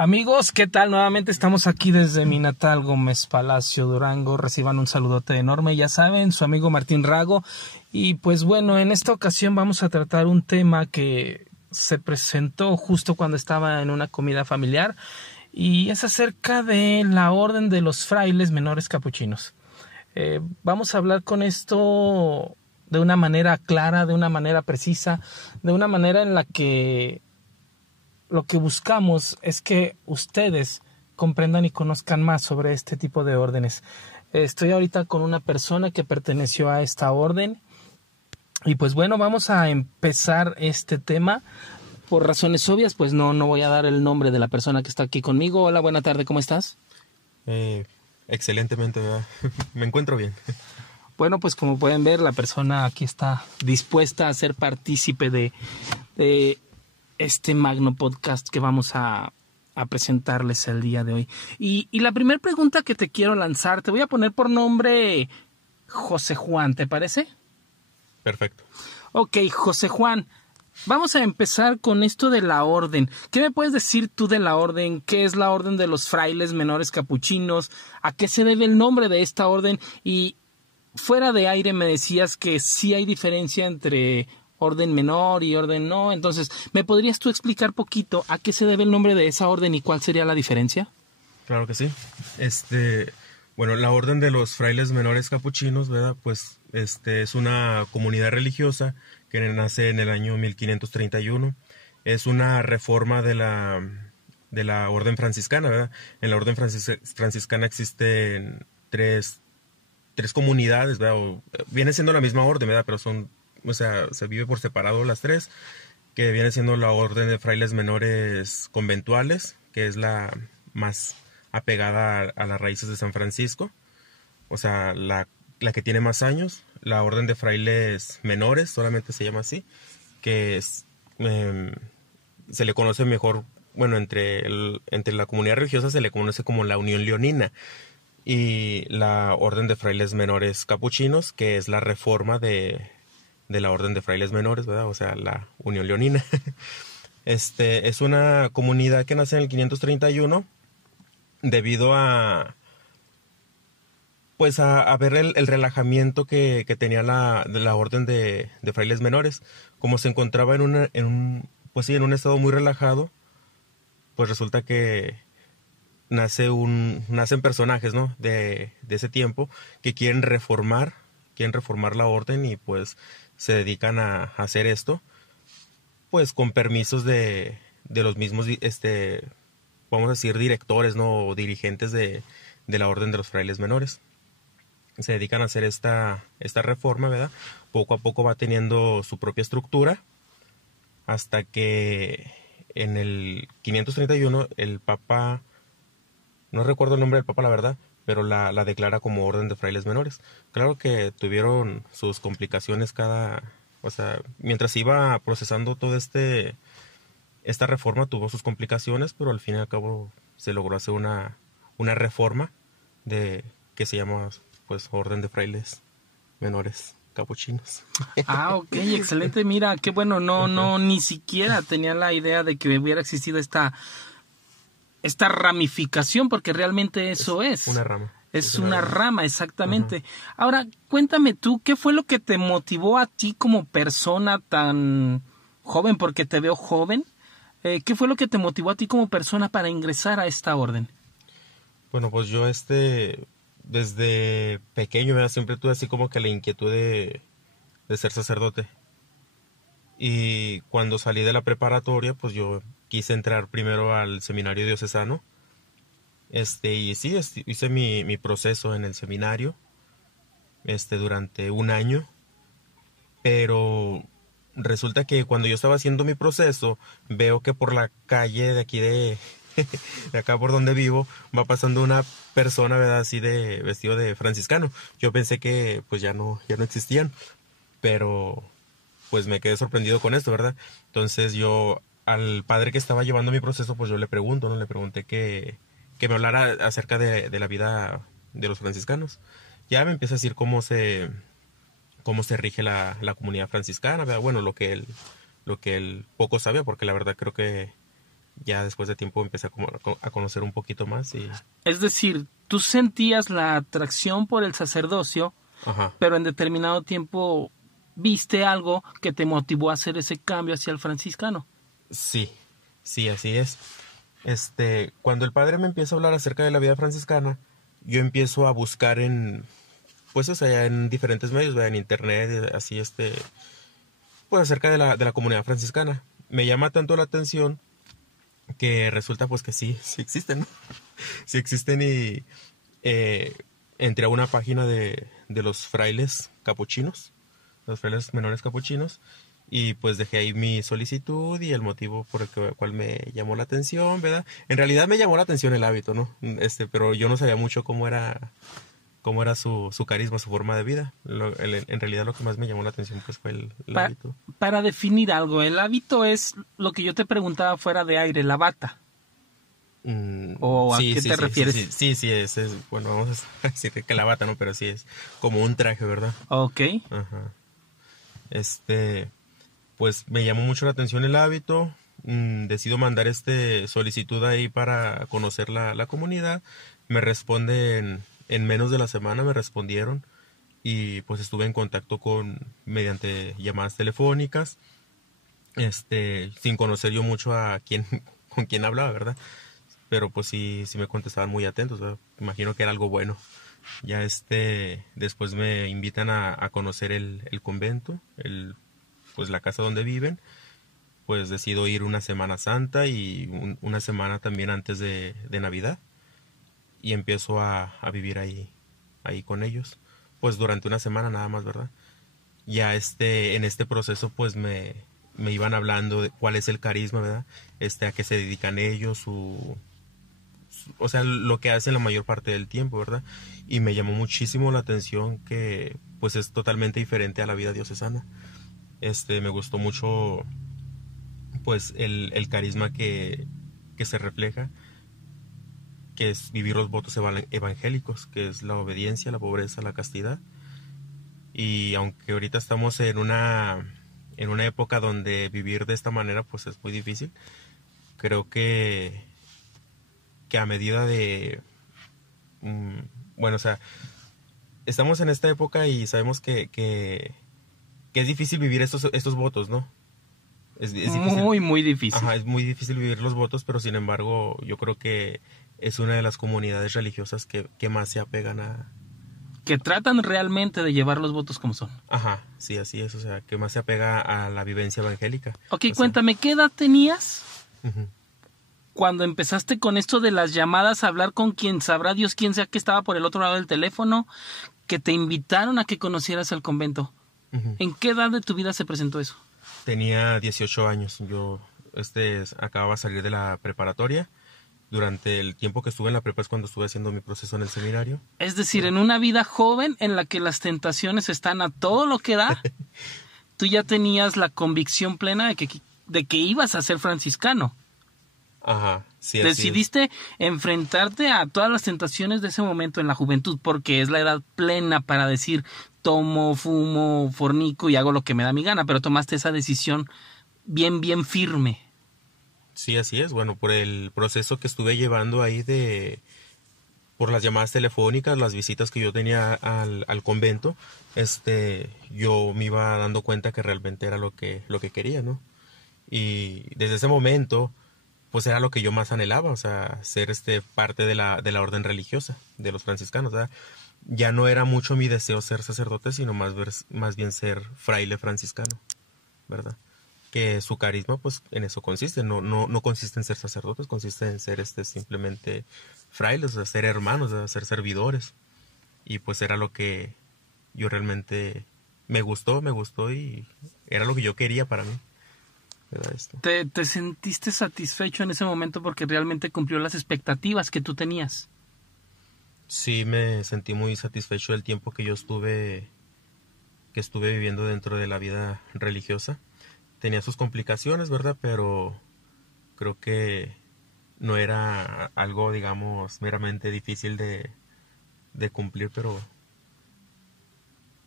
Amigos, ¿qué tal? Nuevamente estamos aquí desde mi natal Gómez Palacio, Durango. Reciban un saludote enorme, ya saben, su amigo Martín Rago. Y pues bueno, en esta ocasión vamos a tratar un tema que se presentó justo cuando estaba en una comida familiar y es acerca de la orden de los frailes menores capuchinos. Vamos a hablar con esto de una manera clara, de una manera precisa, de una manera en la que lo que buscamos es que ustedes comprendan y conozcan más sobre este tipo de órdenes. Estoy ahorita con una persona que perteneció a esta orden y pues bueno, vamos a empezar este tema. Por razones obvias, pues no voy a dar el nombre de la persona que está aquí conmigo. Hola, buena tarde, ¿cómo estás? Excelentemente, ¿verdad? Me encuentro bien. Bueno, pues como pueden ver, la persona aquí está dispuesta a ser partícipe de este magno podcast que vamos a presentarles el día de hoy. Y la primera pregunta que te quiero lanzar, te voy a poner por nombre José Juan, ¿te parece? Perfecto. Ok, José Juan, vamos a empezar con esto de la orden. ¿Qué me puedes decir tú de la orden? ¿Qué es la orden de los frailes menores capuchinos? ¿A qué se debe el nombre de esta orden? Y fuera de aire me decías que sí hay diferencia entre orden menor y orden no. Entonces, ¿me podrías tú explicar poquito a qué se debe el nombre de esa orden y cuál sería la diferencia? Claro que sí. Bueno, la orden de los frailes menores capuchinos, ¿verdad? Pues es una comunidad religiosa que nace en el año 1531. Es una reforma de la orden franciscana, ¿verdad? En la orden franciscana existen tres comunidades, ¿verdad? Viene siendo la misma orden, ¿verdad? Pero se vive por separado las tres, que viene siendo la orden de frailes menores conventuales, que es la más apegada a las raíces de San Francisco, o sea, la que tiene más años. La orden de frailes menores, solamente se llama así, que se le conoce mejor, bueno, entre la comunidad religiosa se le conoce como la Unión Leonina, y la orden de frailes menores capuchinos, que es la reforma de la orden de frailes menores, ¿verdad? O sea, la Unión Leonina. Es una comunidad que nace en el 531 debido a ver el relajamiento que tenía la orden de frailes menores. Como se encontraba en un estado muy relajado, pues resulta que nacen personajes, ¿no? de ese tiempo que quieren reformar la orden, y pues se dedican a hacer esto, pues con permisos de los mismos, vamos a decir, directores, ¿no? O dirigentes de la orden de los frailes menores. Se dedican a hacer esta reforma, ¿verdad? Poco a poco va teniendo su propia estructura, hasta que en el 531 el Papa, no recuerdo el nombre del Papa, la verdad, pero la declara como orden de frailes menores. Claro que tuvieron sus complicaciones mientras iba procesando todo esta reforma tuvo sus complicaciones, pero al fin y al cabo se logró hacer una reforma que se llama, pues, orden de frailes menores capuchinos. Ah, ok, excelente. Mira, qué bueno, ni siquiera tenía la idea de que hubiera existido esta ramificación, porque realmente eso es. Una rama. Es una rama, exactamente. Uh-huh. Ahora, cuéntame tú, ¿qué fue lo que te motivó a ti como persona tan joven, porque te veo joven? ¿Qué fue lo que te motivó a ti como persona para ingresar a esta orden? Bueno, pues yo desde pequeño, ¿verdad? Siempre tuve así como que la inquietud de ser sacerdote. Y cuando salí de la preparatoria, pues yo quise entrar primero al seminario diocesano. Y sí, hice mi proceso en el seminario durante un año, pero resulta que cuando yo estaba haciendo mi proceso, veo que por la calle de aquí de acá por donde vivo, va pasando una persona, ¿verdad? Así de vestido de franciscano. Yo pensé que pues ya no existían, pero pues me quedé sorprendido con esto, ¿verdad? Entonces yo al padre que estaba llevando mi proceso, pues yo le pregunté que me hablara acerca de la vida de los franciscanos. Ya me empieza a decir cómo se rige la comunidad franciscana, ¿verdad? Bueno, lo que él poco sabía, porque la verdad creo que ya después de tiempo empecé a conocer un poquito más y... Es decir, tú sentías la atracción por el sacerdocio, Ajá. pero en determinado tiempo viste algo que te motivó a hacer ese cambio hacia el franciscano. Sí, sí, así es. Cuando el padre me empieza a hablar acerca de la vida franciscana, yo empiezo a buscar pues, o sea, en diferentes medios, ¿verdad? En internet, así, pues, acerca de la comunidad franciscana. Me llama tanto la atención que resulta, pues, que sí, sí existen, ¿no? Sí existen y entré a una página de los frailes capuchinos, los frailes menores capuchinos, y pues dejé ahí mi solicitud y el motivo por el cual me llamó la atención, ¿verdad? En realidad me llamó la atención el hábito, ¿no? Pero yo no sabía mucho cómo era su carisma, su forma de vida. En realidad lo que más me llamó la atención pues fue el hábito. Para definir algo, el hábito es lo que yo te preguntaba fuera de aire, la bata. ¿O sí, a qué te refieres? Sí, bueno, vamos a decir que la bata, ¿no? Pero sí es como un traje, ¿verdad? Ok. Ajá. Pues me llamó mucho la atención el hábito. Decido mandar solicitud ahí para conocer la comunidad. Me responden en menos de la semana, me respondieron y pues estuve en contacto mediante llamadas telefónicas, sin conocer yo mucho con quién hablaba, ¿verdad? Pero pues sí me contestaban muy atentos, ¿verdad? Imagino que era algo bueno. Ya después me invitan a conocer el convento, pues la casa donde viven. Pues decido ir una Semana Santa y una semana también antes de Navidad. Y empiezo a vivir ahí con ellos. Pues durante una semana nada más, ¿verdad? Ya en este proceso pues me iban hablando de cuál es el carisma, ¿verdad? A qué se dedican ellos, o sea, lo que hacen la mayor parte del tiempo, ¿verdad? Y me llamó muchísimo la atención que pues es totalmente diferente a la vida diocesana. Me gustó mucho pues el carisma que se refleja, que es vivir los votos evangélicos, que es la obediencia, la pobreza, la castidad. Y aunque ahorita estamos en una época donde vivir de esta manera pues es muy difícil, creo que a medida de bueno, o sea, estamos en esta época y sabemos que es difícil vivir estos votos, ¿no? Es difícil. Muy difícil. Ajá, es muy difícil vivir los votos, pero sin embargo yo creo que es una de las comunidades religiosas que más se apegan a... Que tratan realmente de llevar los votos como son. Ajá, sí, así es, o sea, que más se apega a la vivencia evangélica. Ok, cuéntame, ¿qué edad tenías uh-huh. cuando empezaste con esto de las llamadas a hablar con quien sabrá Dios quién sea que estaba por el otro lado del teléfono, que te invitaron a que conocieras el convento? Uh-huh. ¿En qué edad de tu vida se presentó eso? Tenía 18 años, yo acababa de salir de la preparatoria. Durante el tiempo que estuve en la prepa es cuando estuve haciendo mi proceso en el seminario. Es decir, en una vida joven en la que las tentaciones están a todo lo que da, tú ya tenías la convicción plena de que ibas a ser franciscano. Ajá, sí. Decidiste enfrentarte a todas las tentaciones de ese momento en la juventud, porque es la edad plena para decir tomo, fumo, fornico y hago lo que me da mi gana, pero tomaste esa decisión bien firme. Sí, así es. Bueno, por el proceso que estuve llevando ahí por las llamadas telefónicas, las visitas que yo tenía al convento, yo me iba dando cuenta que realmente era lo que quería, ¿no? Y desde ese momento, pues era lo que yo más anhelaba, o sea, ser parte de la orden religiosa de los franciscanos, ¿verdad? Ya no era mucho mi deseo ser sacerdote, sino más bien ser fraile franciscano, ¿verdad? Que su carisma pues en eso consiste, no consiste en ser sacerdotes, consiste en ser simplemente frailes, o sea, ser hermanos, o sea, ser servidores. Y pues era lo que yo realmente me gustó y era lo que yo quería para mí. ¿Te sentiste satisfecho en ese momento porque realmente cumplió las expectativas que tú tenías? Sí, me sentí muy satisfecho del tiempo que estuve viviendo dentro de la vida religiosa. Tenía sus complicaciones, ¿verdad? Pero creo que no era algo, digamos, meramente difícil de cumplir, pero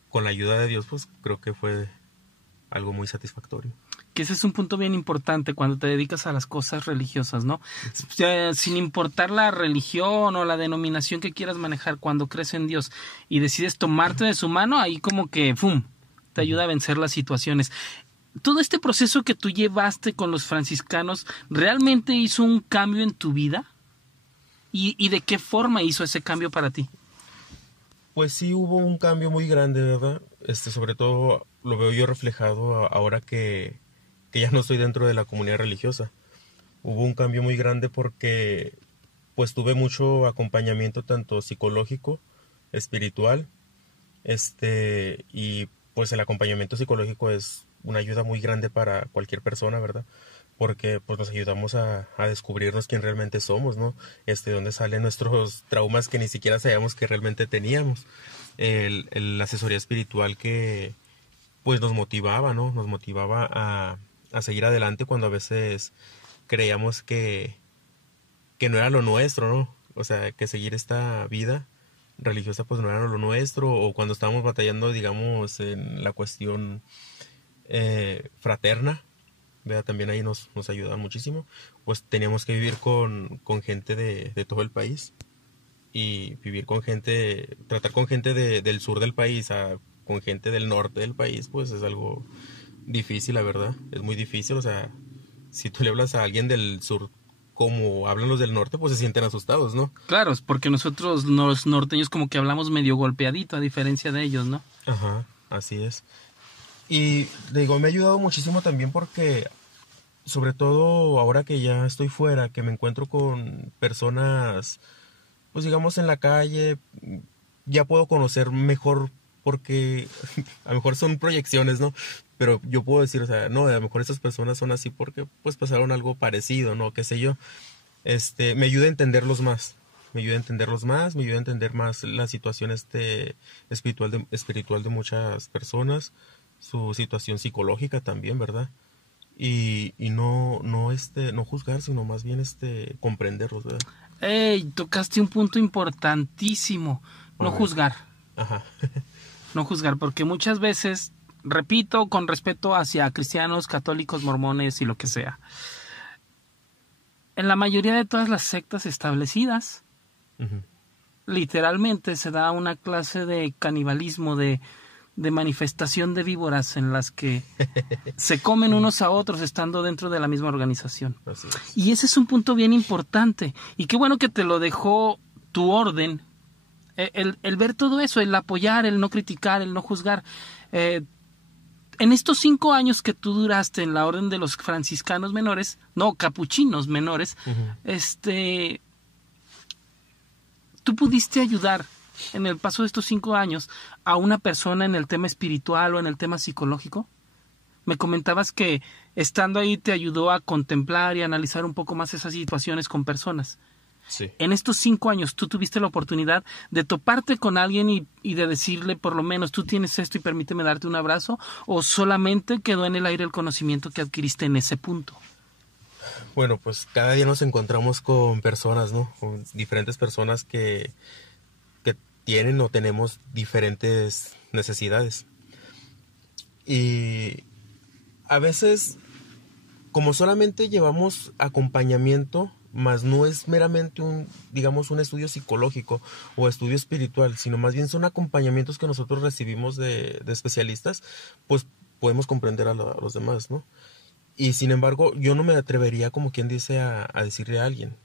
con la ayuda de Dios, pues creo que fue algo muy satisfactorio. que ese es un punto bien importante cuando te dedicas a las cosas religiosas, ¿no? Sin importar la religión o la denominación que quieras manejar, cuando crees en Dios y decides tomarte de su mano, ahí como que ¡fum!, te ayuda a vencer las situaciones. Todo este proceso que tú llevaste con los franciscanos, ¿realmente hizo un cambio en tu vida? ¿Y de qué forma hizo ese cambio para ti? Pues sí hubo un cambio muy grande, ¿verdad? Sobre todo lo veo yo reflejado ahora que ya no estoy dentro de la comunidad religiosa. Hubo un cambio muy grande porque pues tuve mucho acompañamiento tanto psicológico, espiritual, y pues el acompañamiento psicológico es una ayuda muy grande para cualquier persona, ¿verdad? Porque pues nos ayudamos a descubrirnos quién realmente somos, ¿no? Dónde salen nuestros traumas que ni siquiera sabíamos que realmente teníamos. La asesoría espiritual que pues nos motivaba, ¿no? Nos motivaba a seguir adelante cuando a veces creíamos que no era lo nuestro, ¿no? O sea, que seguir esta vida religiosa pues no era lo nuestro, o cuando estábamos batallando, digamos, en la cuestión fraterna, ¿verdad? También ahí nos ayudaban muchísimo. Pues teníamos que vivir con gente de todo el país, y vivir con gente, tratar con gente del sur del país con gente del norte del país, pues es algo difícil, la verdad. Es muy difícil, o sea, si tú le hablas a alguien del sur como hablan los del norte, pues se sienten asustados, ¿no? Claro, es porque nosotros los norteños como que hablamos medio golpeadito a diferencia de ellos, ¿no? Ajá, así es. Y digo, me ha ayudado muchísimo también porque, sobre todo ahora que ya estoy fuera, que me encuentro con personas, pues digamos en la calle, ya puedo conocer mejor, porque a lo mejor son proyecciones, ¿no? Pero yo puedo decir, o sea, no, a lo mejor estas personas son así porque pues pasaron algo parecido, ¿no? Qué sé yo. Me ayuda a entenderlos más. Me ayuda a entenderlos más, me ayuda a entender más la situación espiritual de muchas personas, su situación psicológica también, ¿verdad? Y no juzgar, sino más bien comprenderlos, ¿verdad? ¡Ey! Tocaste un punto importantísimo. No juzgar. Ajá. No juzgar, porque muchas veces, repito, con respeto hacia cristianos, católicos, mormones y lo que sea, en la mayoría de todas las sectas establecidas, literalmente se da una clase de canibalismo, de manifestación de víboras en las que se comen unos a otros estando dentro de la misma organización. Así es. Y ese es un punto bien importante. Y qué bueno que te lo dejó tu orden, el ver todo eso, el apoyar, el no criticar, el no juzgar. En estos 5 años que tú duraste en la orden de los franciscanos menores, no, capuchinos menores, tú pudiste ayudar en el paso de estos 5 años a una persona en el tema espiritual o en el tema psicológico. Me comentabas que estando ahí te ayudó a contemplar y analizar un poco más esas situaciones con personas. Sí. En estos 5 años, ¿tú tuviste la oportunidad de toparte con alguien y de decirle, por lo menos, tú tienes esto y permíteme darte un abrazo? ¿O solamente quedó en el aire el conocimiento que adquiriste en ese punto? Bueno, pues cada día nos encontramos con personas, ¿no? Con diferentes personas que tienen o tenemos diferentes necesidades. Y a veces, como solamente llevamos acompañamiento, más no es meramente un estudio psicológico o estudio espiritual, sino más bien son acompañamientos que nosotros recibimos de especialistas, pues podemos comprender a los demás, ¿no? Y sin embargo, yo no me atrevería, como quien dice, a decirle a alguien,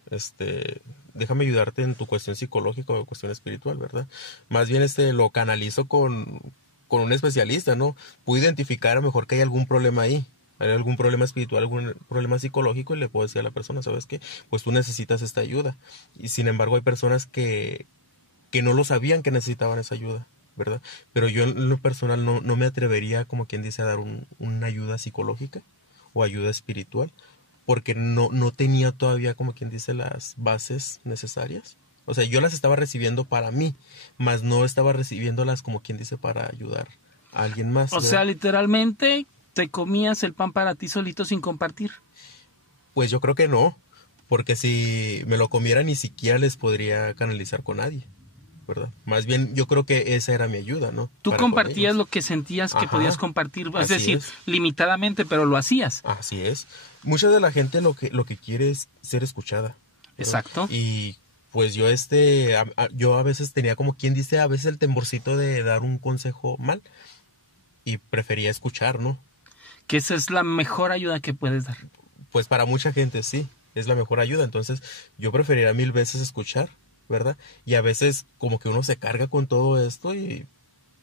déjame ayudarte en tu cuestión psicológica o cuestión espiritual, ¿verdad? Más bien lo canalizo con un especialista, ¿no? Puedo identificar a lo mejor que hay algún problema ahí, hay algún problema espiritual, algún problema psicológico, y le puedo decir a la persona, ¿sabes qué? Pues tú necesitas esta ayuda. Y sin embargo hay personas que no lo sabían que necesitaban esa ayuda, ¿verdad? Pero yo en lo personal no me atrevería, como quien dice, a dar una ayuda psicológica o ayuda espiritual, porque no tenía todavía, como quien dice, las bases necesarias. O sea, yo las estaba recibiendo para mí, mas no estaba recibiéndolas, como quien dice, para ayudar a alguien más. O sea, literalmente te comías el pan para ti solito sin compartir. Pues yo creo que no, porque si me lo comiera ni siquiera les podría canalizar con nadie. ¿verdad? Más bien yo creo que esa era mi ayuda, ¿no? Tú Para con compartías ellos. lo que sentías que Ajá, podías compartir, es así decir, es. limitadamente, pero lo hacías. Así es. Mucha de la gente lo que quiere es ser escuchada, ¿verdad? Exacto. Y pues yo yo a veces tenía como quien dice a veces el temorcito de dar un consejo mal y prefería escuchar, ¿no? Que esa es la mejor ayuda que puedes dar. Pues para mucha gente sí, es la mejor ayuda, entonces yo preferiría mil veces escuchar, ¿verdad? Y a veces como que uno se carga con todo esto y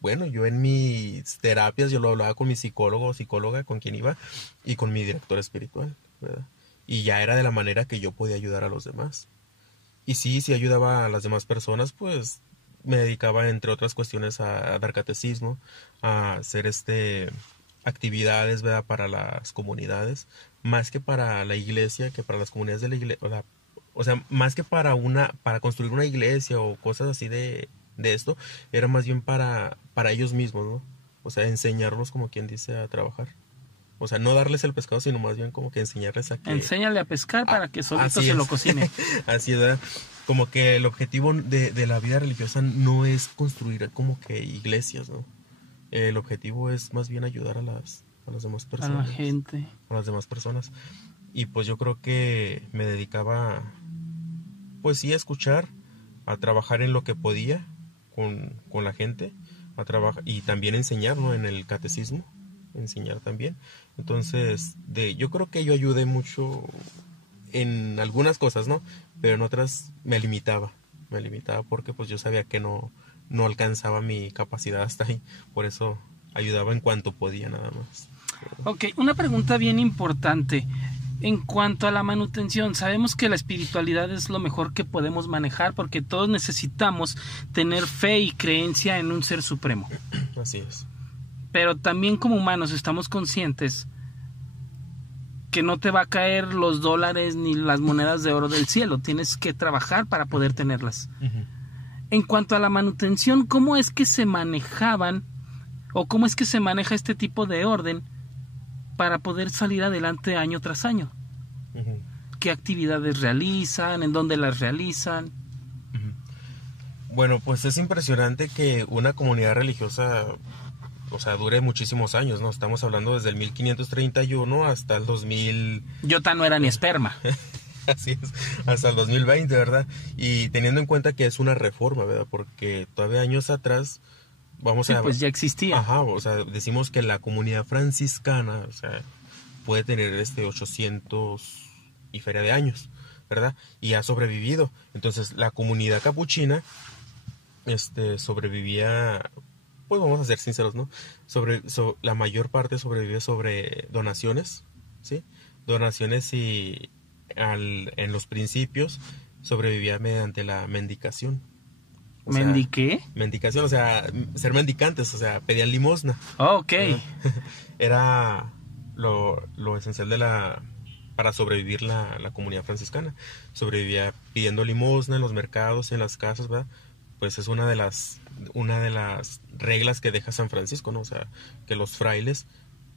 bueno, yo en mis terapias yo lo hablaba con mi psicólogo o psicóloga con quien iba y con mi director espiritual, ¿verdad? Y ya era de la manera que yo podía ayudar a los demás. Y sí, sí ayudaba a las demás personas, pues me dedicaba entre otras cuestiones a dar catecismo, a hacer actividades, ¿verdad? Para las comunidades, más que para la iglesia, que para las comunidades de la iglesia, o sea, más que para construir una iglesia o cosas así de esto, era más bien para ellos mismos, ¿no? O sea, enseñarlos como quien dice a trabajar. O sea, no darles el pescado, sino más bien como que enseñarles a que... Enséñale a pescar para que solito Así se es. lo cocine. Así es, ¿verdad? Como que el objetivo de la vida religiosa no es construir como que iglesias, ¿no? El objetivo es más bien ayudar a las demás A personas. la gente. A las demás personas. Y pues yo creo que me dedicaba, pues sí, a escuchar, a trabajar en lo que podía con la gente, a trabajar y también enseñar, ¿no? En el catecismo, enseñar también. Entonces, yo creo que yo ayudé mucho en algunas cosas, ¿no? Pero en otras me limitaba porque pues yo sabía que no alcanzaba mi capacidad hasta ahí, por eso ayudaba en cuanto podía nada más. Ok, una pregunta bien importante. En cuanto a la manutención, sabemos que la espiritualidad es lo mejor que podemos manejar porque todos necesitamos tener fe y creencia en un ser supremo. Así es. Pero también como humanos estamos conscientes que no te va a caer los dólares ni las monedas de oro del cielo. Tienes que trabajar para poder tenerlas. Uh-huh. En cuanto a la manutención, ¿cómo es que se manejaban o cómo es que se maneja este tipo de orden para poder salir adelante año tras año? Uh-huh. ¿Qué actividades realizan? ¿En dónde las realizan? Uh-huh. Bueno, pues es impresionante que una comunidad religiosa, o sea, dure muchísimos años, ¿no? Estamos hablando desde el 1531 hasta el 2000. Yota no era ni esperma. Así es, hasta el 2020, ¿verdad? Y teniendo en cuenta que es una reforma, ¿verdad? Porque todavía años atrás, Sí, pues ya existía. Ajá, o sea, decimos que la comunidad franciscana, o sea, puede tener 800 y feria de años, ¿verdad? Y ha sobrevivido. Entonces, la comunidad capuchina, sobrevivía, pues vamos a ser sinceros, ¿no? La mayor parte sobrevive sobre donaciones, ¿sí? Donaciones y en los principios sobrevivía mediante la mendicación. ¿Mendiqué? Mendicación, o sea, ser mendicantes, o sea, pedían limosna. Oh, ok. Era lo esencial para sobrevivir la comunidad franciscana. Sobrevivía pidiendo limosna en los mercados, en las casas, ¿verdad? Pues es una de las reglas que deja San Francisco, ¿no? O sea, que los frailes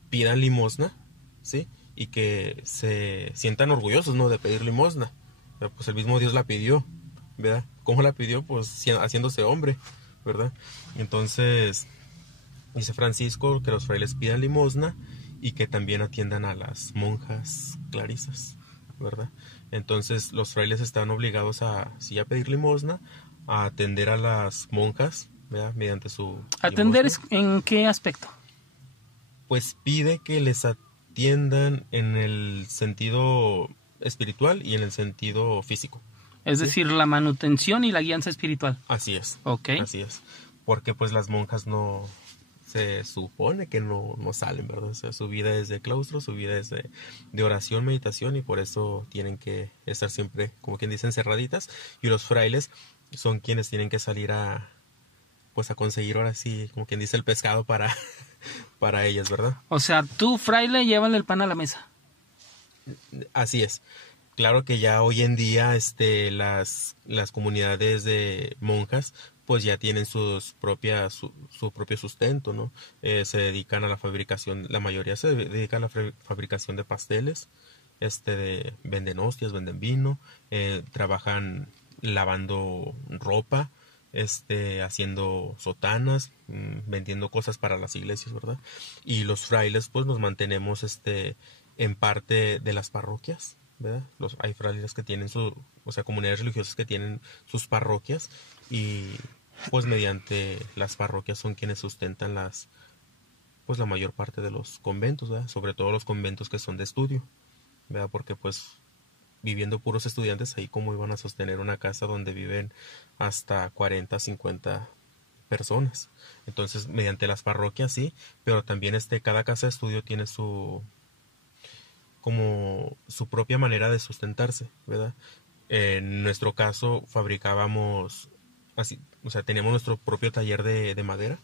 pidan limosna, ¿sí? Y que se sientan orgullosos, ¿no? De pedir limosna. Pero pues el mismo Dios la pidió, ¿verdad? ¿Cómo la pidió? Pues haciéndose hombre, ¿verdad? Entonces, dice Francisco que los frailes pidan limosna y que también atiendan a las monjas clarisas, ¿verdad? Entonces, los frailes están obligados si a pedir limosna, a atender a las monjas, ¿verdad? Mediante su ¿Atender limosna. en qué aspecto? Pues pide que les atiendan en el sentido espiritual y en el sentido físico. Es ¿sí? decir, la manutención y la guianza espiritual. Así es. Ok. Así es. Porque pues las monjas no, se supone que no salen, ¿verdad? O sea, su vida es de claustro, su vida es de oración, meditación, y por eso tienen que estar siempre, como quien dice, encerraditas. Y los frailes son quienes tienen que salir a conseguir ahora sí, como quien dice, el pescado para ellas, ¿verdad? O sea, tú, fraile, llévale el pan a la mesa. Así es. Claro que ya hoy en día las comunidades de monjas pues ya tienen su propio sustento, ¿no? Se dedican a la fabricación, la mayoría se dedica a la fabricación de pasteles, venden hostias, venden vino, trabajan lavando ropa, haciendo sotanas, vendiendo cosas para las iglesias, ¿verdad? Y los frailes pues nos mantenemos en parte de las parroquias, ¿verdad? Hay frailes que tienen comunidades religiosas que tienen sus parroquias y pues mediante las parroquias son quienes sustentan la mayor parte de los conventos, ¿verdad? Sobre todo los conventos que son de estudio, ¿verdad? Porque pues viviendo puros estudiantes, ahí cómo iban a sostener una casa donde viven hasta 40, 50 personas. Entonces, mediante las parroquias sí, pero también cada casa de estudio tiene su propia manera de sustentarse, ¿verdad? En nuestro caso fabricábamos así, teníamos nuestro propio taller de madera.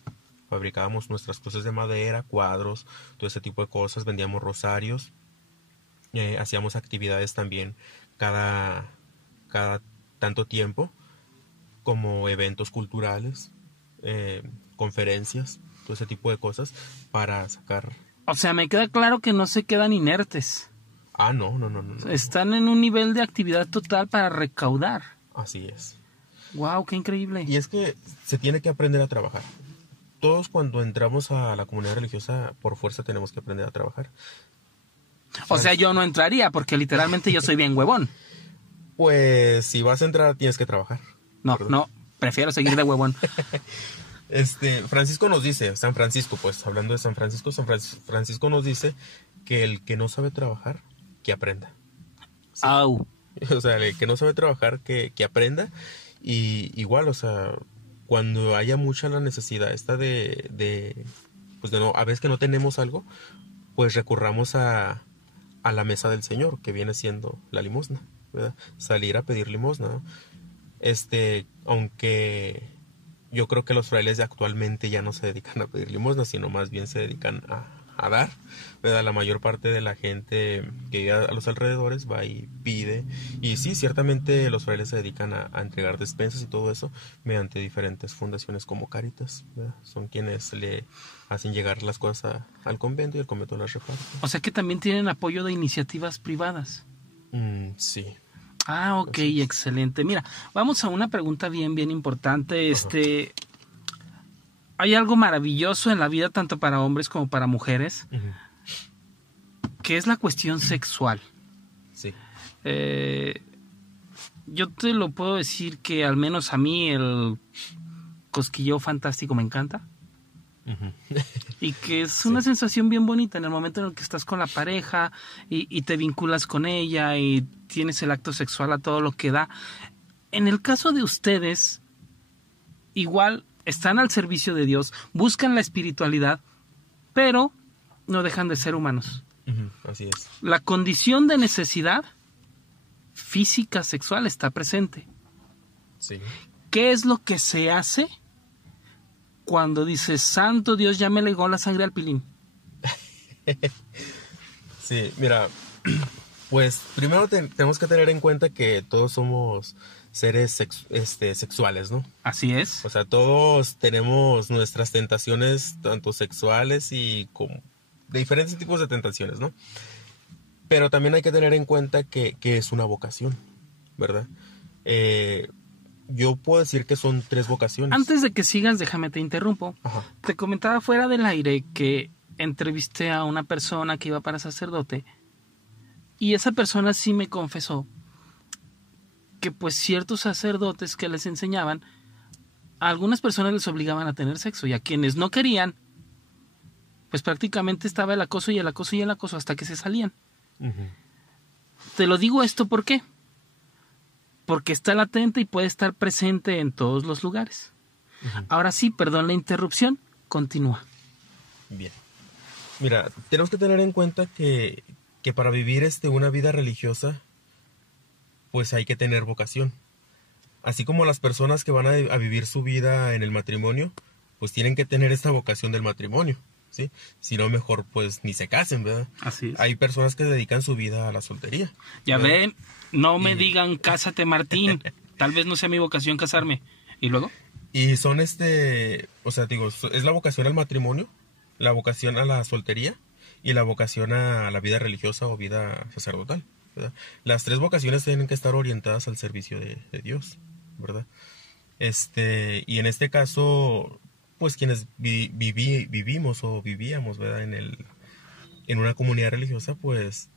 Fabricábamos nuestras cosas de madera, cuadros, todo ese tipo de cosas, vendíamos rosarios, hacíamos actividades también cada tanto tiempo, como eventos culturales, conferencias, todo ese tipo de cosas para sacar. O sea, me queda claro que no se quedan inertes. No. Están en un nivel de actividad total para recaudar. Así es. Wow, qué increíble. Y es que se tiene que aprender a trabajar. Todos cuando entramos a la comunidad religiosa, por fuerza tenemos que aprender a trabajar. O sea, yo no entraría porque literalmente yo soy bien huevón. Pues si vas a entrar tienes que trabajar. No, prefiero seguir de huevón. Francisco nos dice, San Francisco, pues hablando de San Francisco, Francisco nos dice que el que no sabe trabajar, que aprenda. ¿Sí? Au. O sea, el que no sabe trabajar, que aprenda. Y igual, o sea, cuando haya mucha la necesidad a veces que no tenemos algo, pues recurramos a la mesa del Señor, que viene siendo la limosna, ¿verdad? Salir a pedir limosna, ¿no? Aunque yo creo que los frailes actualmente ya no se dedican a pedir limosna, sino más bien se dedican a dar, ¿verdad? La mayor parte de la gente que vive a los alrededores va y pide, y sí, ciertamente los frailes se dedican a entregar despensas y todo eso mediante diferentes fundaciones como Cáritas, ¿verdad? Son quienes le hacen llegar las cosas al convento y el convento las reparte. O sea que también tienen apoyo de iniciativas privadas. Sí. Ah, ok, excelente. Mira, vamos a una pregunta bien importante. Hay algo maravilloso en la vida tanto para hombres como para mujeres, que es la cuestión sexual. Sí. Yo te lo puedo decir que al menos a mí el cosquilleo fantástico me encanta. Y que es una sensación bien bonita en el momento en el que estás con la pareja y te vinculas con ella y tienes el acto sexual a todo lo que da. En el caso de ustedes, igual están al servicio de Dios, buscan la espiritualidad, pero no dejan de ser humanos. Así es. La condición de necesidad física sexual está presente. Sí. ¿Qué es lo que se hace cuando dices, santo Dios, ya me legó la sangre al pilín? Sí, mira, pues primero tenemos que tener en cuenta que todos somos seres sexuales, ¿no? Así es. O sea, todos tenemos nuestras tentaciones, tanto sexuales y como de diferentes tipos de tentaciones, ¿no? Pero también hay que tener en cuenta que es una vocación, ¿verdad? Yo puedo decir que son 3 vocaciones. Antes de que sigas, déjame te interrumpo. Ajá. Te comentaba fuera del aire que entrevisté a una persona que iba para sacerdote y esa persona sí me confesó que pues ciertos sacerdotes que les enseñaban, a algunas personas les obligaban a tener sexo y a quienes no querían, pues prácticamente estaba el acoso y el acoso y el acoso hasta que se salían. Te lo digo esto ¿por qué? Porque está latente y puede estar presente en todos los lugares. Ahora sí, perdón la interrupción, continúa. Bien. Mira, tenemos que tener en cuenta que para vivir una vida religiosa, pues hay que tener vocación. Así como las personas que van a vivir su vida en el matrimonio, pues tienen que tener esta vocación del matrimonio, ¿sí? Si no, mejor pues ni se casen, ¿verdad? Así es. Hay personas que dedican su vida a la soltería. Ya ¿verdad? Ven, no me digan cásate, Martín. Tal vez no sea mi vocación casarme. ¿Y luego? Y son o sea, digo, es la vocación al matrimonio, la vocación a la soltería y la vocación a la vida religiosa o vida sacerdotal, ¿verdad? Las 3 vocaciones tienen que estar orientadas al servicio de Dios, ¿verdad? Y en este caso, pues quienes vivimos o vivíamos, ¿verdad? En una comunidad religiosa, pues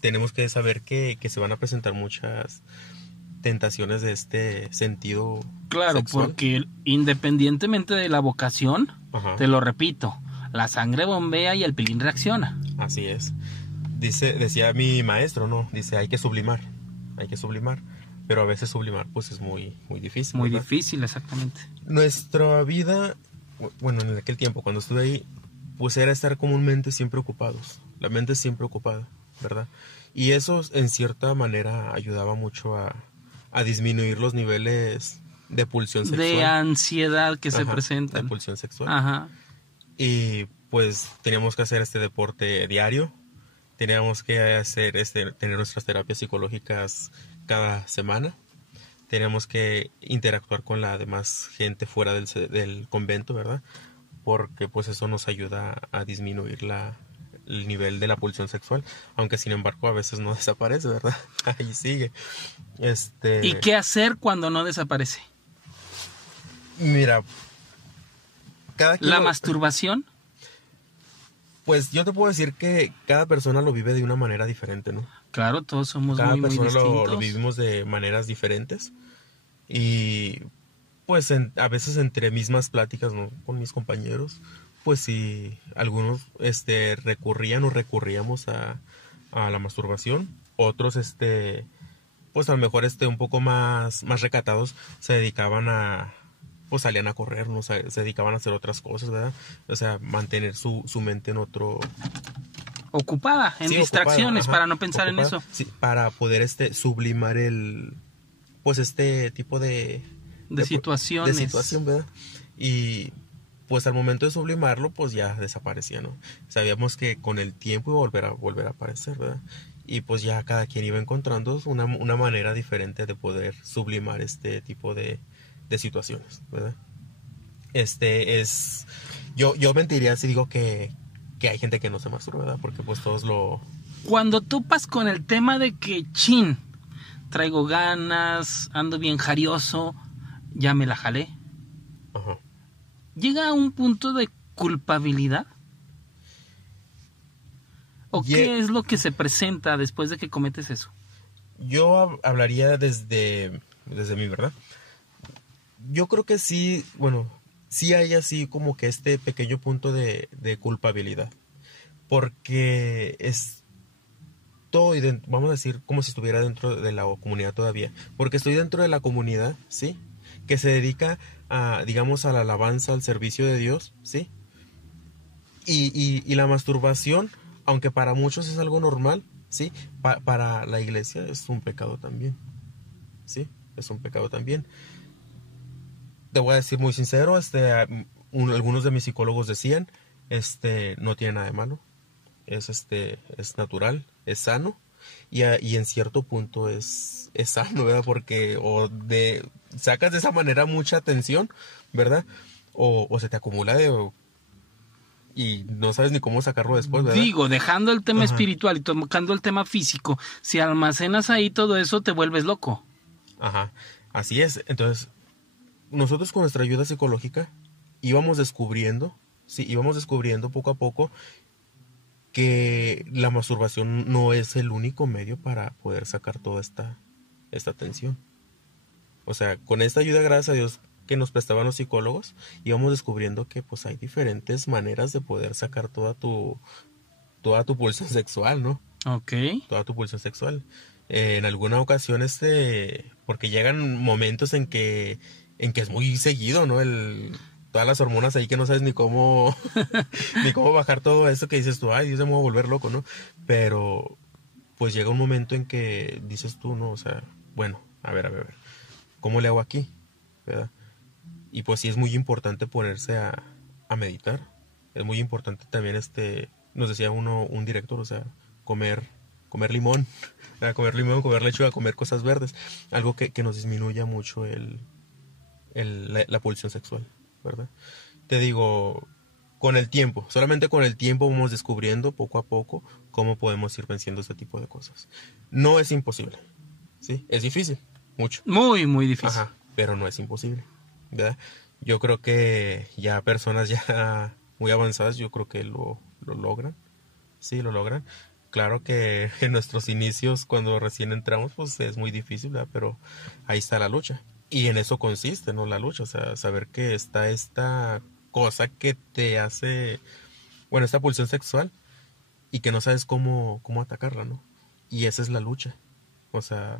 tenemos que saber que se van a presentar muchas tentaciones de este sentido Claro, sexual. porque independientemente de la vocación, Ajá. te lo repito, la sangre bombea y el pilín reacciona. Así es. Decía mi maestro, ¿no? Dice, hay que sublimar, pero a veces sublimar pues es muy, muy difícil. Muy ¿verdad? difícil, exactamente. Nuestra vida, bueno, en aquel tiempo cuando estuve ahí, pues era estar comúnmente siempre ocupados, la mente siempre ocupada, ¿verdad? Y eso en cierta manera ayudaba mucho a disminuir los niveles de pulsión sexual. De ansiedad que se Ajá, presentan. de pulsión sexual. Ajá. Y pues teníamos que hacer este deporte diario, teníamos que tener nuestras terapias psicológicas cada semana, teníamos que interactuar con la demás gente fuera del convento, ¿verdad? Porque pues eso nos ayuda a disminuir el nivel de la pulsión sexual, aunque sin embargo a veces no desaparece, ¿verdad? Ahí sigue. ¿Y qué hacer cuando no desaparece? Mira, cada quien ¿La masturbación? Pues yo te puedo decir que cada persona lo vive de una manera diferente, ¿no? Claro, todos somos Cada muy persona distintos. lo vivimos de maneras diferentes. Y pues a veces entre mismas pláticas, ¿no? Con mis compañeros, pues sí, algunos recurrían o recurríamos a la masturbación. Otros, pues a lo mejor un poco más recatados se dedicaban pues salían a correr, ¿no? Se dedicaban a hacer otras cosas, ¿verdad? O sea, mantener su mente en otro... Ocupada, en distracciones, ajá, para no pensar ocupada, en eso. Sí, para poder sublimar pues este tipo de situaciones. De situación, ¿verdad? Y pues al momento de sublimarlo, pues ya desaparecía, ¿no? Sabíamos que con el tiempo iba a volver a aparecer, ¿verdad? Y pues ya cada quien iba encontrando una manera diferente de poder sublimar este tipo de situaciones, ¿verdad? Yo mentiría si digo que hay gente que no se masturba, ¿verdad? Porque pues todos lo... Cuando topas con el tema de que, traigo ganas, ando bien jarioso, ya me la jalé. Ajá. ¿Llega a un punto de culpabilidad? ¿O qué es lo que se presenta después de que cometes eso? Yo hablaría desde mí, ¿verdad? Yo creo que sí, bueno, sí hay así como que este pequeño punto de culpabilidad. Porque vamos a decir, como si estuviera dentro de la comunidad todavía. Porque estoy dentro de la comunidad, ¿sí? Que se dedica digamos, a la alabanza, al servicio de Dios, ¿sí? Y la masturbación, aunque para muchos es algo normal, ¿sí? Para la iglesia es un pecado también, ¿sí? Es un pecado también. Te voy a decir muy sincero, algunos de mis psicólogos decían, no tiene nada de malo, es natural, es sano, y en cierto punto es sano, ¿verdad? Porque sacas de esa manera mucha tensión, ¿verdad? O se te acumula y no sabes ni cómo sacarlo después, ¿verdad? Digo, dejando el tema espiritual y tocando el tema físico, si almacenas ahí todo eso, te vuelves loco. Ajá, así es. Entonces, nosotros con nuestra ayuda psicológica íbamos descubriendo poco a poco que la masturbación no es el único medio para poder sacar toda esta tensión. O sea, con esta ayuda, gracias a Dios, que nos prestaban los psicólogos, íbamos descubriendo que pues hay diferentes maneras de poder sacar toda tu pulsión sexual, ¿no? Ok. Toda tu pulsión sexual. En alguna ocasión, porque llegan momentos en que es muy seguido, ¿no? Todas las hormonas ahí que no sabes ni cómo ni cómo bajar todo eso que dices tú, ay, Dios, me voy a volver loco, ¿no? Pero pues llega un momento en que dices tú, ¿no? O sea, bueno, a ver, ¿cómo le hago aquí? ¿Verdad? Y pues sí es muy importante ponerse a meditar. Es muy importante también, nos decía un director, o sea, comer limón, ¿verdad? Comer limón, comer lechuga, comer cosas verdes, algo que nos disminuya mucho la pulsión sexual, ¿verdad? Te digo, solamente con el tiempo vamos descubriendo poco a poco cómo podemos ir venciendo este tipo de cosas. No es imposible, ¿sí? Es difícil, mucho. Muy, muy difícil. Ajá, pero no es imposible. ¿verdad? Yo creo que ya personas ya muy avanzadas, yo creo que lo logran, sí, lo logran. Claro que en nuestros inicios, cuando recién entramos, pues es muy difícil, ¿verdad? Pero ahí está la lucha. Y en eso consiste, ¿no? La lucha, o sea, saber que está esta cosa que te hace, bueno, esta pulsión sexual y que no sabes cómo atacarla, ¿no? Y esa es la lucha, o sea,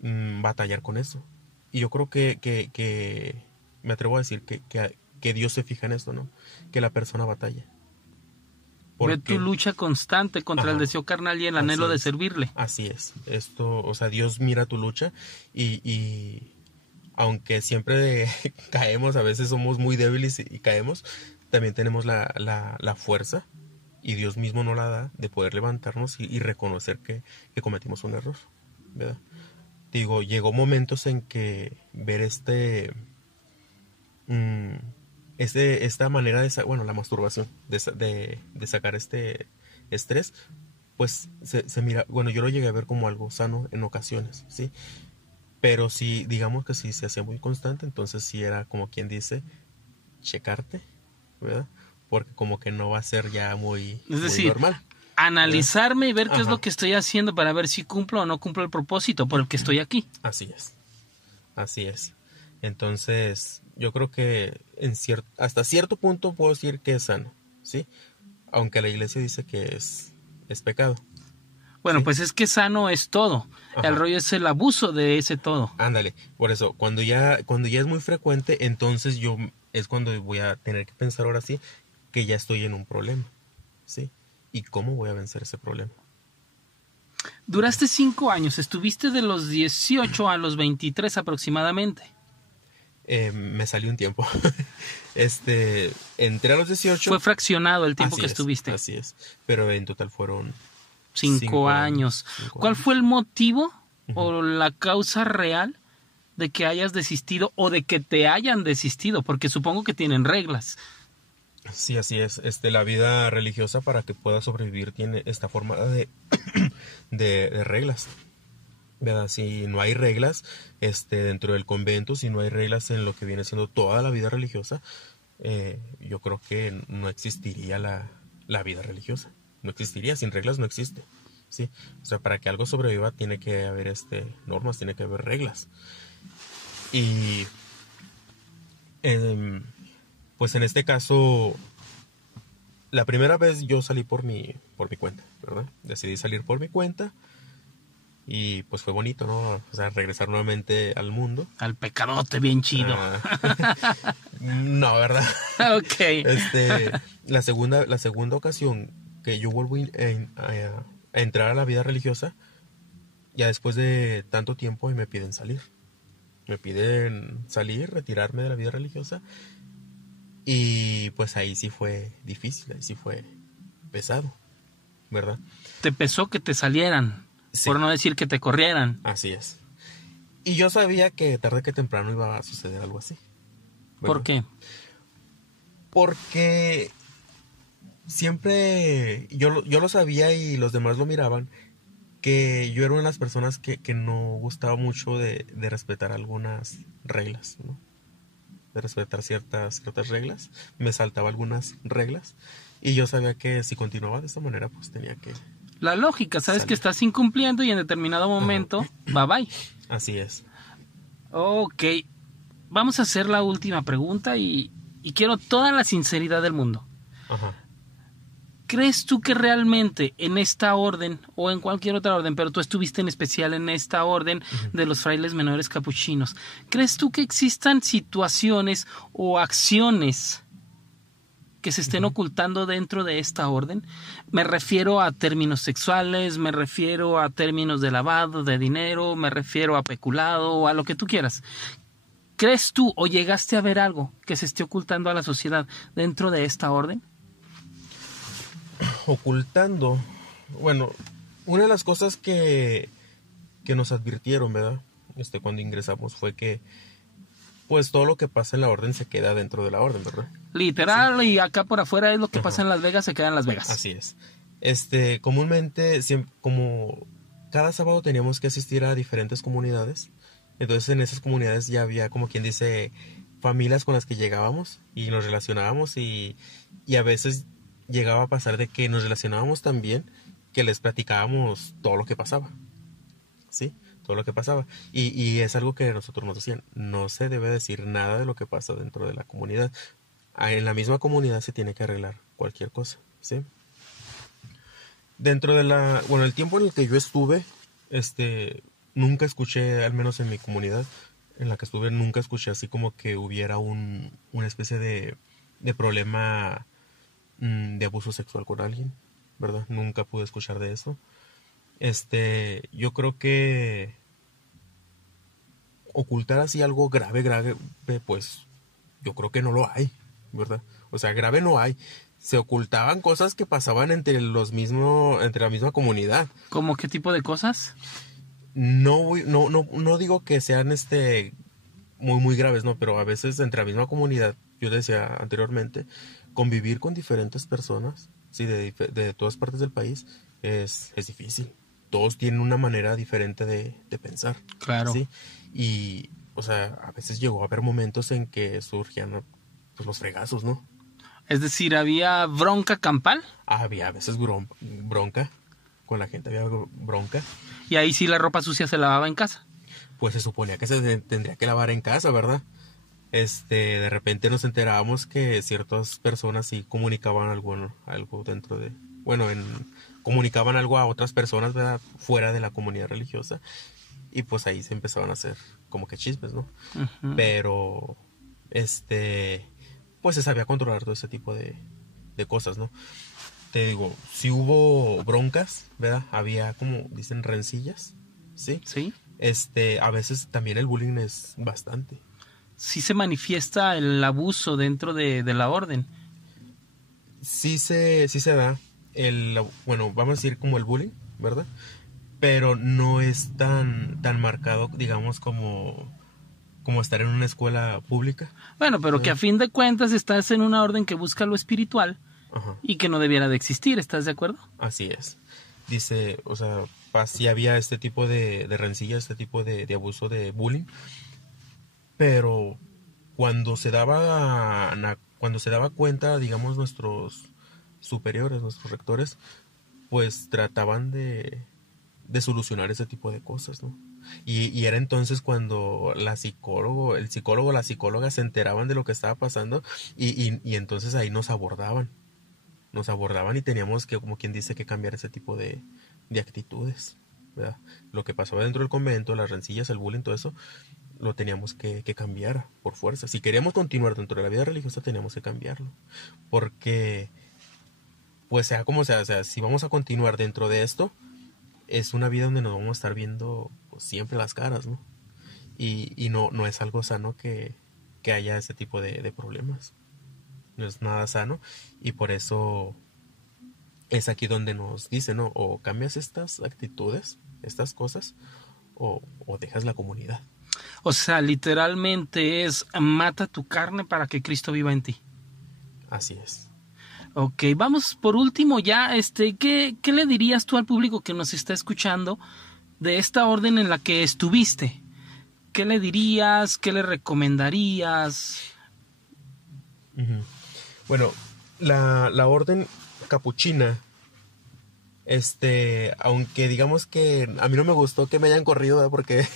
batallar con eso. Y yo creo que me atrevo a decir que Dios se fija en esto, ¿no? Que la persona batalla. Ve tu Porque, lucha constante contra el ajá, deseo carnal y el así anhelo de es, servirle. así es. Esto, o sea, Dios mira tu lucha y aunque siempre caemos, a veces somos muy débiles y caemos, también tenemos la fuerza y Dios mismo nos la da de poder levantarnos y reconocer que cometimos un error, ¿verdad? Digo, llegó momentos en que ver mm, esta manera de, bueno, la masturbación, de sacar este estrés, pues se mira, bueno, yo lo llegué a ver como algo sano en ocasiones, ¿sí? Pero si, digamos que si se hacía muy constante, entonces sí era como quien dice, checarte, ¿verdad? Porque como que no va a ser ya Es muy decir, normal, ¿verdad? analizarme y ver qué es lo Ajá, que estoy haciendo para ver si cumplo o no cumplo el propósito por el que estoy aquí. así es, así es. Entonces, yo creo que hasta cierto punto puedo decir que es sano, ¿sí? Aunque la iglesia dice que es pecado, Bueno, ¿sí? pues es que sano es todo. El Ajá, rollo es el abuso de ese todo. ándale. Por eso, cuando ya es muy frecuente, entonces es cuando voy a tener que pensar ahora sí que ya estoy en un problema, ¿sí? ¿Y cómo voy a vencer ese problema? Duraste 5 años, estuviste de los 18 a los 23 aproximadamente. Me salió un tiempo. Entré a los 18. Fue fraccionado el tiempo Así que es, estuviste. así es. Pero en total fueron 5 años. 5 ¿Cuál años. fue el motivo Ujú. o la causa real de que hayas desistido o de que te hayan desistido? Porque supongo que tienen reglas. Sí, así es. La vida religiosa para que pueda sobrevivir tiene esta forma de reglas. ¿Verdad? Si no hay reglas dentro del convento, si no hay reglas en lo que viene siendo toda la vida religiosa, yo creo que no existiría la vida religiosa. No existiría, sin reglas no existe. ¿Sí? O sea, para que algo sobreviva tiene que haber normas, tiene que haber reglas. Y em, pues en este caso, la primera vez yo salí por mi cuenta, ¿verdad? Decidí salir por mi cuenta. Y pues fue bonito, ¿no? O sea, regresar nuevamente al mundo. Al pecadote bien chido. No, ¿verdad? Ok. La segunda ocasión que yo vuelvo a entrar a la vida religiosa, ya después de tanto tiempo y me piden salir. Me piden salir, retirarme de la vida religiosa. Y pues ahí sí fue difícil, ahí sí fue pesado, ¿verdad? Te pesó que te salieran, Sí, por no decir que te corrieran. así es. Y yo sabía que tarde que temprano iba a suceder algo así, ¿Por ¿verdad? qué? Porque siempre yo lo sabía y los demás lo miraban, que yo era una de las personas que no gustaba mucho de respetar algunas reglas, ¿no? De respetar ciertas reglas. Me saltaba algunas reglas y yo sabía que si continuaba de esta manera, pues tenía que La lógica, sabes que salir. estás incumpliendo y en determinado momento, bye bye. Así es. Ok, vamos a hacer la última pregunta y quiero toda la sinceridad del mundo. Ajá. ¿Crees tú que realmente en esta orden o en cualquier otra orden, pero tú estuviste en especial en esta orden de los frailes menores capuchinos, ¿crees tú que existan situaciones o acciones que se estén ocultando dentro de esta orden? Me refiero a términos sexuales, me refiero a términos de lavado de dinero, me refiero a peculado o a lo que tú quieras. ¿Crees tú o llegaste a ver algo que se esté ocultando a la sociedad dentro de esta orden? Ocultando. Bueno, una de las cosas que nos advirtieron, ¿verdad? Cuando ingresamos fue que pues todo lo que pasa en la orden se queda dentro de la orden, ¿verdad? Literal, Sí. y acá por afuera es lo que pasa Ajá. en Las Vegas, se queda en Las Vegas. Así es. Comúnmente, como cada sábado teníamos que asistir a diferentes comunidades, entonces en esas comunidades ya había como quien dice familias con las que llegábamos y nos relacionábamos y a veces llegaba a pasar de que nos relacionábamos tan bien que les platicábamos todo lo que pasaba, ¿sí? Todo lo que pasaba. Y es algo que nosotros nos decían, no se debe decir nada de lo que pasa dentro de la comunidad. En la misma comunidad se tiene que arreglar cualquier cosa, ¿sí? Dentro de el tiempo en el que yo estuve, nunca escuché, al menos en mi comunidad en la que estuve, nunca escuché así como que hubiera una especie de problema de abuso sexual con alguien, ¿verdad? Nunca pude escuchar de eso. Yo creo que ocultar así algo grave, pues yo creo que no lo hay, ¿verdad? O sea, grave no hay. Se ocultaban cosas que pasaban entre la misma comunidad. ¿Cómo qué tipo de cosas? No digo que sean muy graves, no, pero a veces entre la misma comunidad, yo decía anteriormente, convivir con diferentes personas, sí, de todas partes del país es difícil. Todos tienen una manera diferente de pensar. Claro. ¿Sí? Y, o sea, a veces llegó a haber momentos en que surgían pues los fregazos, ¿no? Es decir, ¿había bronca campal? Había a veces bronca con la gente, había bronca. Y ahí sí la ropa sucia se lavaba en casa. Pues se suponía que se tendría que lavar en casa, ¿verdad? De repente nos enterábamos que ciertas personas sí comunicaban algo dentro de... comunicaban algo a otras personas, ¿verdad? Fuera de la comunidad religiosa. Y pues ahí se empezaban a hacer como que chismes, ¿no? Uh-huh. Pero, pues se sabía controlar todo ese tipo de cosas, ¿no? Te digo, si hubo broncas, ¿verdad? Había, como dicen, rencillas, ¿sí? Sí. A veces también el bullying es bastante. Sí se manifiesta el abuso dentro de la orden. Sí se da vamos a decir como el bullying, ¿verdad? Pero no es tan marcado, digamos, como estar en una escuela pública. Bueno, pero que a fin de cuentas estás en una orden que busca lo espiritual. Ajá. Y que no debiera de existir, ¿estás de acuerdo? Así es. Dice, o sea, sí había este tipo de rencilla, este tipo de abuso, de bullying, pero cuando se daba cuenta, digamos, nuestros superiores, nuestros rectores, pues trataban de solucionar ese tipo de cosas, ¿no? Y era entonces cuando el psicólogo, la psicóloga se enteraban de lo que estaba pasando y entonces ahí nos abordaban y teníamos que, como quien dice, que cambiar ese tipo de actitudes, ¿verdad? Lo que pasaba dentro del convento, las rencillas, el bullying, todo eso, lo teníamos que cambiar por fuerza. Si queríamos continuar dentro de la vida religiosa, teníamos que cambiarlo. Porque, pues sea como sea, si vamos a continuar dentro de esto, es una vida donde nos vamos a estar viendo pues, siempre las caras, ¿no? Y no es algo sano que haya ese tipo de problemas. No es nada sano y por eso es aquí donde nos dice, ¿no? O cambias estas actitudes, estas cosas, o dejas la comunidad. O sea, literalmente es mata tu carne para que Cristo viva en ti. Así es. Ok, vamos por último ya, ¿qué le dirías tú al público que nos está escuchando de esta orden en la que estuviste? ¿Qué le dirías? ¿Qué le recomendarías? Uh-huh. Bueno, la orden capuchina, aunque digamos que a mí no me gustó que me hayan corrido, ¿verdad? Porque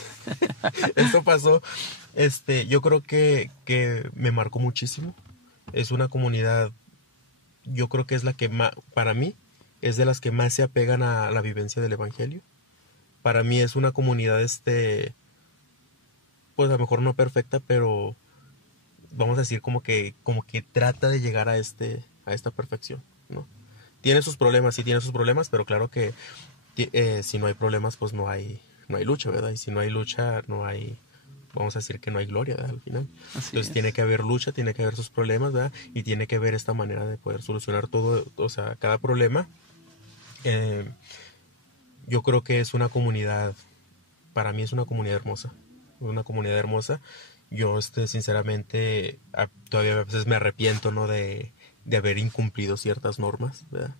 esto pasó, yo creo que me marcó muchísimo. Es una comunidad, yo creo que es la que más, para mí, es de las que más se apegan a la vivencia del evangelio. Para mí es una comunidad, pues a lo mejor no perfecta, pero vamos a decir como que trata de llegar a esta perfección, ¿no? Tiene sus problemas, pero claro que si no hay problemas, pues no hay lucha, ¿verdad? Y si no hay lucha, vamos a decir que no hay gloria, ¿verdad? Al final. Entonces tiene que haber lucha, tiene que haber sus problemas, ¿verdad? Y tiene que haber esta manera de poder solucionar todo, o sea, cada problema. Yo creo que es una comunidad, para mí es una comunidad hermosa. Yo, sinceramente, todavía a veces me arrepiento, ¿no? De haber incumplido ciertas normas, ¿verdad?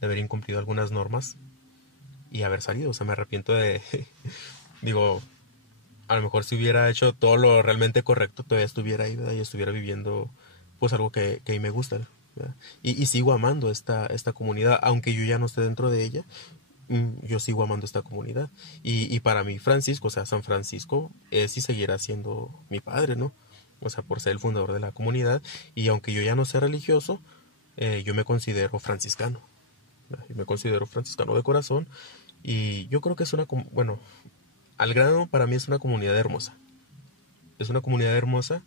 De haber incumplido algunas normas y haber salido. O sea, me arrepiento digo, a lo mejor si hubiera hecho todo lo realmente correcto, todavía estuviera ahí, ¿verdad? Y estuviera viviendo pues algo que a mí me gusta, ¿verdad? Y sigo amando esta comunidad, aunque yo ya no esté dentro de ella, yo sigo amando esta comunidad. Y para mí Francisco, o sea, San Francisco, es y seguirá siendo mi padre, ¿no? O sea, por ser el fundador de la comunidad. Y aunque yo ya no sea religioso, yo me considero franciscano. Yo me considero franciscano de corazón. Y yo creo que es bueno, al grano, para mí es una comunidad hermosa. Es una comunidad hermosa,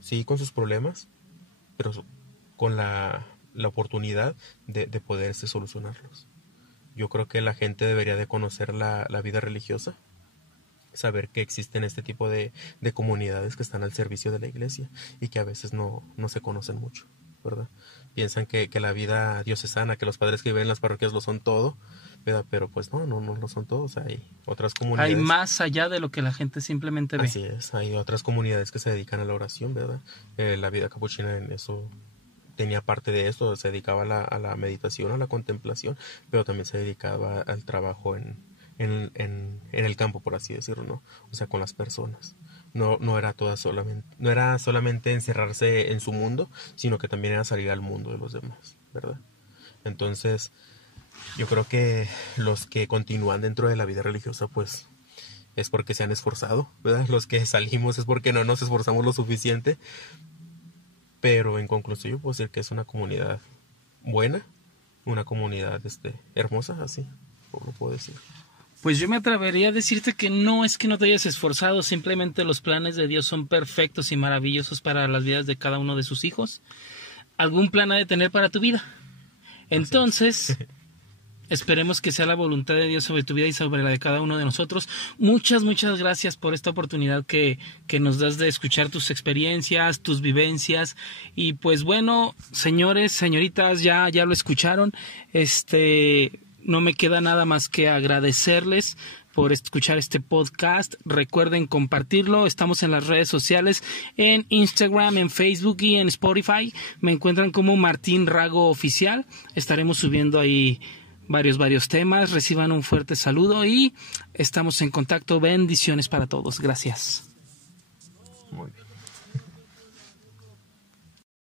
sí, con sus problemas, pero con la oportunidad de poderse solucionarlos. Yo creo que la gente debería de conocer la vida religiosa, saber que existen este tipo de comunidades que están al servicio de la iglesia y que a veces no se conocen mucho, ¿verdad? Piensan que la vida diocesana, que los padres que viven en las parroquias lo son todo, ¿verdad? Pero pues no lo son todos. Hay otras comunidades. Hay más allá de lo que la gente simplemente ve. Así es, hay otras comunidades que se dedican a la oración, ¿verdad? La vida capuchina en eso tenía parte de esto, se dedicaba a la meditación, a la contemplación, pero también se dedicaba al trabajo en el campo, por así decirlo, ¿no? O sea, con las personas. No era solamente encerrarse en su mundo, sino que también era salir al mundo de los demás, ¿verdad? Entonces, yo creo que los que continúan dentro de la vida religiosa, pues, es porque se han esforzado, ¿verdad? Los que salimos es porque no nos esforzamos lo suficiente. Pero en conclusión yo puedo decir que es una comunidad buena, una comunidad hermosa, así, lo puedo decir. Pues yo me atrevería a decirte que no es que no te hayas esforzado, simplemente los planes de Dios son perfectos y maravillosos para las vidas de cada uno de sus hijos. Algún plan ha de tener para tu vida. Entonces, esperemos que sea la voluntad de Dios sobre tu vida y sobre la de cada uno de nosotros. Muchas gracias por esta oportunidad que nos das de escuchar tus experiencias, tus vivencias. Y pues bueno, señores, señoritas, ya lo escucharon. No me queda nada más que agradecerles por escuchar este podcast. Recuerden compartirlo. Estamos en las redes sociales, en Instagram, en Facebook y en Spotify. Me encuentran como Martín Rago Oficial. Estaremos subiendo ahí varios temas. Reciban un fuerte saludo y estamos en contacto. Bendiciones para todos. Gracias. Muy bien.